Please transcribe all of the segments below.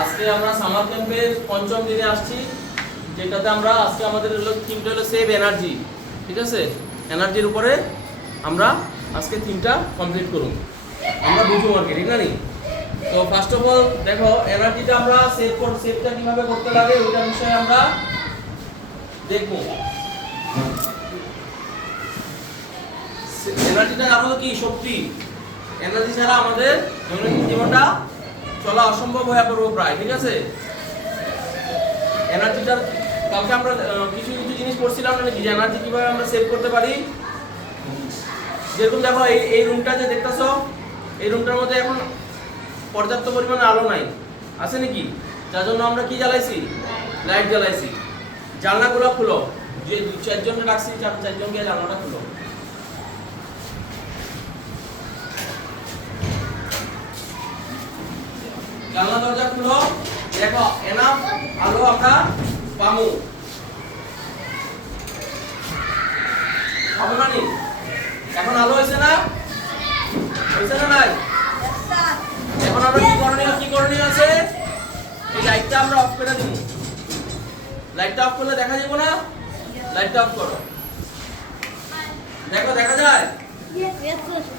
আজকে আমরা সামার ক্যাম্পের পঞ্চম দিনে আসছি, যেটাতে আমরা আজকে আমাদের থিমটা হলো সেভ এনার্জি। ঠিক আছে, এনার্জির উপরে আমরা আজকে থিমটা কমপ্লিট করুন, আমরা বুঝবো আর কি, ঠিক না নি? তো ফার্স্ট অফ অল দেখো, এনার্জিটা আমরা সেভটা কিভাবে করতে লাগে ওইটার বিষয়ে আমরা দেখব। এনার্জিটা জানো কি? শক্তি। এনার্জি ছাড়া আমাদের দৈনন্দিন জীবনটা চলা অসম্ভব হয়ে পড়বো প্রায়। ঠিক আছে, এনার্জিটার কালকে আমরা কিছু কিছু জিনিস পড়ছিলাম না নাকি, যে এনার্জি কিভাবে আমরা সেভ করতে পারি। যেরকম দেখো, এই রুমটা যে দেখতেছো, এই রুমটার মধ্যে এখন পর্যাপ্ত পরিমাণে আলো নাই, আছে নাকি? যার জন্য আমরা কি জ্বালাইছি? লাইট জ্বালাইছি। জানলাগুলো খুলো, যে 2-4 জনকে রাখছি, 4 জনকে জানলাটা খুলো। জানলা দরজা খুলো, দেখো এনাফ আলো আমরা পাবো। হবে মানে এখন আলো হয়েছে না? হয়েছে না নাই? এখন আমরা কি করণীয় আছে? এই লাইটটা আমরা অফ করে দিব। লাইটটা অফ করলে দেখা যাবে না? লাইটটা অফ করো, দেখো দেখা যায়।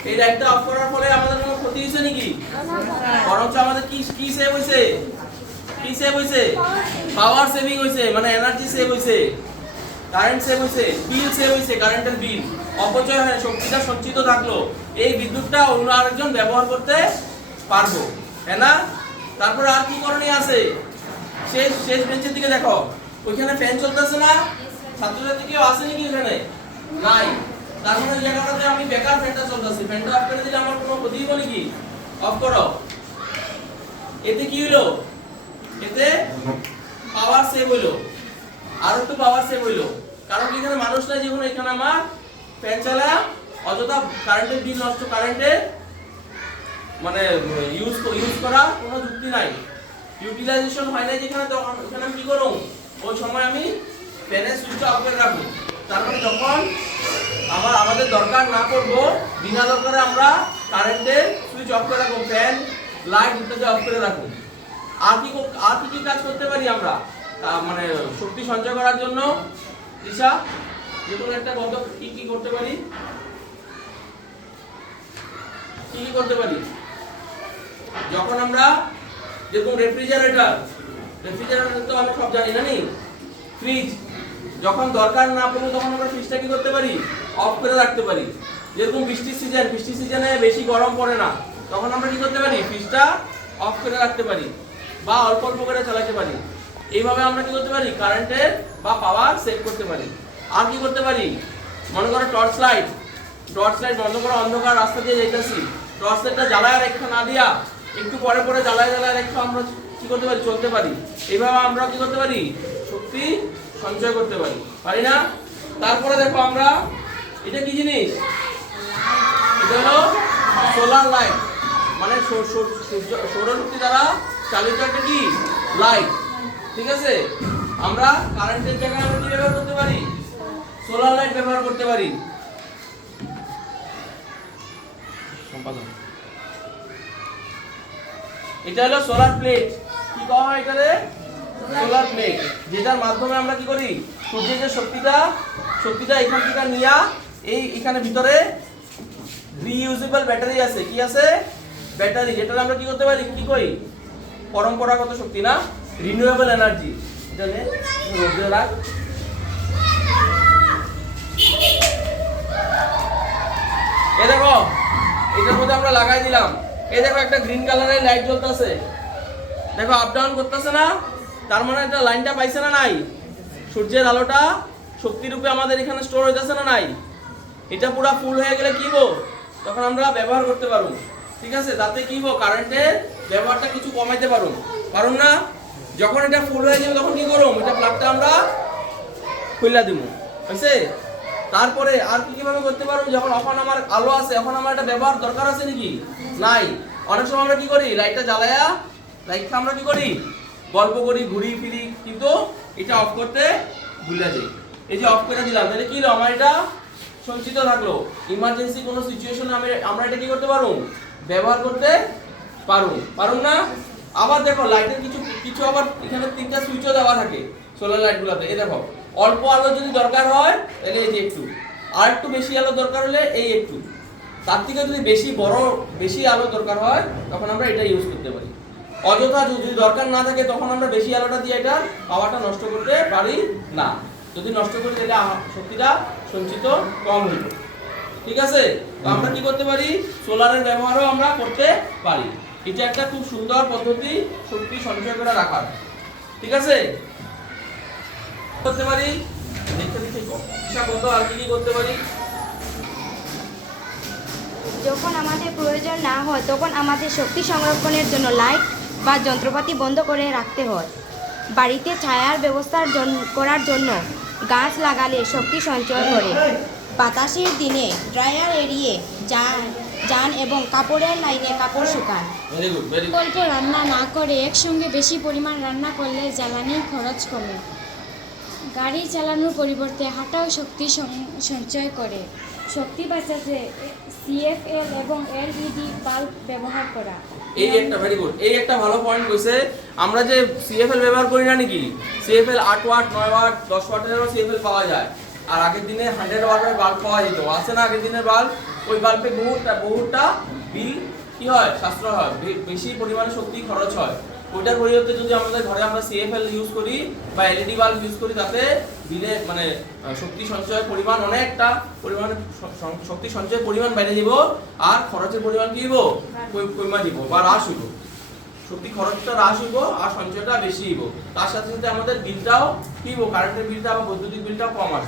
এই লাইটটা অফ করার ফলে আমাদের কোনো ক্ষতি হয়েছে নাকি? বরঞ্চ আমাদের কি সেভ হয়েছে? কি সেভ হয়েছে? পাওয়ার সেভিং হয়েছে, মানে এনার্জি সেভ হয়েছে, কারেন্ট সেভ হয়েছে, বিল সেভ হয়েছে, কারেন্টের বিল অপচয় হয়, শক্তিটা সঞ্চিত থাকলো। এই বিদ্যুৎটা অন্য আরেকজন ব্যবহার করতে পারবো, হ্যাঁ না? তারপর আর কি করণীয় আছে? শেষ বেঞ্চের দিকে দেখো, ওইখানে ফ্যান চলতেছে না? ছাত্রছাত্রী কেউ আছে নাকি ওখানে? নাই। তার মানে এই জায়গাটাতে আমি বেকার ফ্যানটা চলতেছে, ফ্যানটা অফ করে দিলে আমার কোনো ক্ষতি হবে নাকি? অফ করো। এতে কি হলো? এতে পাওয়ার সেভ হইলো, আর একটু পাওয়ার সেভ হইলো। কারণ এখানে মানুষ নাই, যেখানে এখানে আমার ফ্যান চালা অযথা কারেন্টের বিল নষ্ট, কারেন্টে মানে ইউজ করা কোনো যুক্তি নাই, ইউটিলাইজেশন হয় না যেখানে। তখন এখানে আমি কি করব? ওই সময় আমি ফ্যানের সুইচটা অফ করে রাখবো। তারপরে যখন আমাদের দরকার না পড়বো, বিনা দরকারে আমরা কারেন্টের সুইচ অফ করে রাখবো, ফ্যান লাইট ইত্যাদি অফ করে রাখবো। আর কি কাজ করতে পারি আমরা মানে শক্তি সঞ্চয় করার জন্য? দিশা, যে কোনো একটা বলতো, কি করতে পারি? কি করতে পারি? যখন আমরা যেরকম রেফ্রিজারেটর তো আমি সব জানি না নি। ফ্রিজ যখন দরকার না পড়বে তখন আমরা ফ্রিজটা কি করতে পারি? অফ করে রাখতে পারি। যেরকম বৃষ্টির সিজনে বেশি গরম পড়ে না, তখন আমরা কি করতে পারি? ফ্রিজটা অফ করে রাখতে পারি বা অল্প অল্প করে চালাতে পারি। এইভাবে আমরা কি করতে পারি? কারেন্টের বা পাওয়ার সেভ করতে পারি। আর কি করতে পারি? মনে করো টর্চ লাইট বন্ধ করো, অন্ধকার রাস্তা দিয়ে যাইতেছি, টর্চ লাইটটা জ্বালায় রেখা না দিয়া একটু পরে জ্বালায় রেখা আমরা কি করতে পারি? চলতে পারি। এইভাবে আমরা কি করতে পারি? শক্তি সঞ্চয় করতে পারি না? তারপরে দেখো, আমরা এটা কি জিনিস? এটা হলো সোলার লাইট, মানে সৌরশক্তি দ্বারা চালিত একটা কি লাইট। ঠিক আছে, আমরা কারেন্টের জায়গায় আমরা কি ব্যবহার করতে পারি? সোলার লাইট ব্যবহার করতে পারি। এটা হলো সোলার প্লেট। কি করা হয় এটারে? সোলার প্লেট, যেটার মাধ্যমে আমরা কি করি? সূর্যের যে শক্তিটা এখান থেকে নিয়ে এখানে ভিতরে রিইউজেবল ব্যাটারি আছে। কি আছে? ব্যাটারি, যেটা আমরা কি করতে পারি? কি করি? পরম্পরাগত শক্তি না, রিনিউয়েবল এনার্জি। এটা নে রোদে রাখ। এই দেখো, এটার মধ্যে আমরা লাগাই দিলাম। এই দেখো, একটা গ্রিন কালারের লাইট জ্বলতেছে, দেখো আপ ডাউন করতেছে না? তার মানে এটা লাইনটা পাইছে না নাই? সূর্যের আলোটা শক্তি রূপে আমাদের এখানে স্টোর হইতেছে না নাই? এটা পুরো ফুল হয়ে গেলে কি হবো? তখন আমরা ব্যবহার করতে পারবো। ঠিক আছে, তাতে কি হবো? কারেন্টের ব্যবহারটা কিছু কমাইতে পারুন না? যখন এটা ফুল হয়ে যাবে তখন কি করব? এটা প্লাগটা আমরা খুলে দিব, হয়েছে? তারপরে আর কিভাবে করতে পারবো? যখন এখন আমার আলো আছে, এখন আমার এটা ব্যবহার দরকার আছে নাকি? নাই। অনেক সময় আমরা কি করি? লাইটটা জ্বালায়া লাইটটা আমরা কি করি? গল্প করি, ঘুরি ফিরি, কিন্তু এটা অফ করতে ভুলে যাই। এই যে অফ করে দিলাম, তাহলে কি হলো? আমার এটা সঞ্চিত থাকলো। ইমার্জেন্সি কোনো সিচুয়েশনে আমরা এটা কি করতে পারবো? ব্যবহার করতে পারুন না? আবার দেখো লাইটের কিছু কিছু আবার এখানে তিনটা সুইচও দেওয়া থাকে সোলার লাইটগুলোতে। এই দেখো অল্প আলো যদি দরকার হয় তাহলে এই যে একটু, আর একটু বেশি আলো দরকার হলে এই একটু, তার থেকে যদি বেশি আলো দরকার হয় তখন আমরা এটা ইউজ করতে পারি। অযথা যদি দরকার না থাকে তখন আমরা বেশি আলোটা দিয়ে এটা পাওয়ারটা নষ্ট করতে পারি না। যদি নষ্ট করি তাহলে শক্তিটা সঞ্চিত কম হইব। ঠিক আছে, তো আমরা কি করতে পারি, সোলারের ব্যবহারও আমরা করতে পারি। এটা একটা খুব সুন্দর পদ্ধতি শক্তি সঞ্চয় করে রাখার। ঠিক আছে, করতে পারি দেখতে কত আর কি করতে পারি। যখন আমাদের প্রয়োজন না হয় তখন আমাদের শক্তি সংরক্ষণের জন্য লাইট বা যন্ত্রপাতি বন্ধ করে রাখতে হয়। বাড়িতে ছায়ার ব্যবস্থা করার জন্য গাছ লাগালে শক্তি সঞ্চয় করে। বাতাসের দিনে ড্রায়ার এড়িয়ে যান এবং কাপড়ের লাইনে কাপড় শুকান। Very good, very good. অল্প রান্না না করে একসঙ্গে বেশি পরিমাণ রান্না করলে জ্বালানির খরচ কমে। গাড়ি চালানোর পরিবর্তে হাঁটাও শক্তি সঞ্চয় করে। শক্তি বাঁচাতে CFL এবং LED বাল্ব ব্যবহার করা। এই একটা ভেরি গুড, এই একটা ভালো পয়েন্ট কইছে। আমরা যে CFL ব্যবহার করি না নাকি, CFL 8 ওয়াট 9 ওয়াট 10 ওয়াটেরও CFL পাওয়া যায়। আর আগের দিনে 100 ওয়াটের বাল্ব পাওয়া যেত, আছে না আগের দিনের বাল্ব। ওই বাল্বে বহুটা বিল কি হয়, সাশ্রয় হয়, বেশি পরিমাণে শক্তি খরচ হয়। ওইটার পরিবর্তে যদি আমাদের ঘরে আমরা CFL ইউজ করি বা LED বাল্ব ইউজ করি, তাতে বিলে মানে শক্তি সঞ্চয়ের পরিমাণ অনেকটা পরিমাণে শক্তি সঞ্চয়ের পরিমাণ বেড়ে যাব, আর খরচের পরিমাণ কি হইব, কমে যাব বা হ্রাস হইব। শক্তি খরচটা হ্রাস হইব আর সঞ্চয়টা বেশি হইব। তার সাথে সাথে আমাদের বিলটাও কি হইব, কারেন্টের বিলটা বা বৈদ্যুতিক বিলটাও কম আসবে।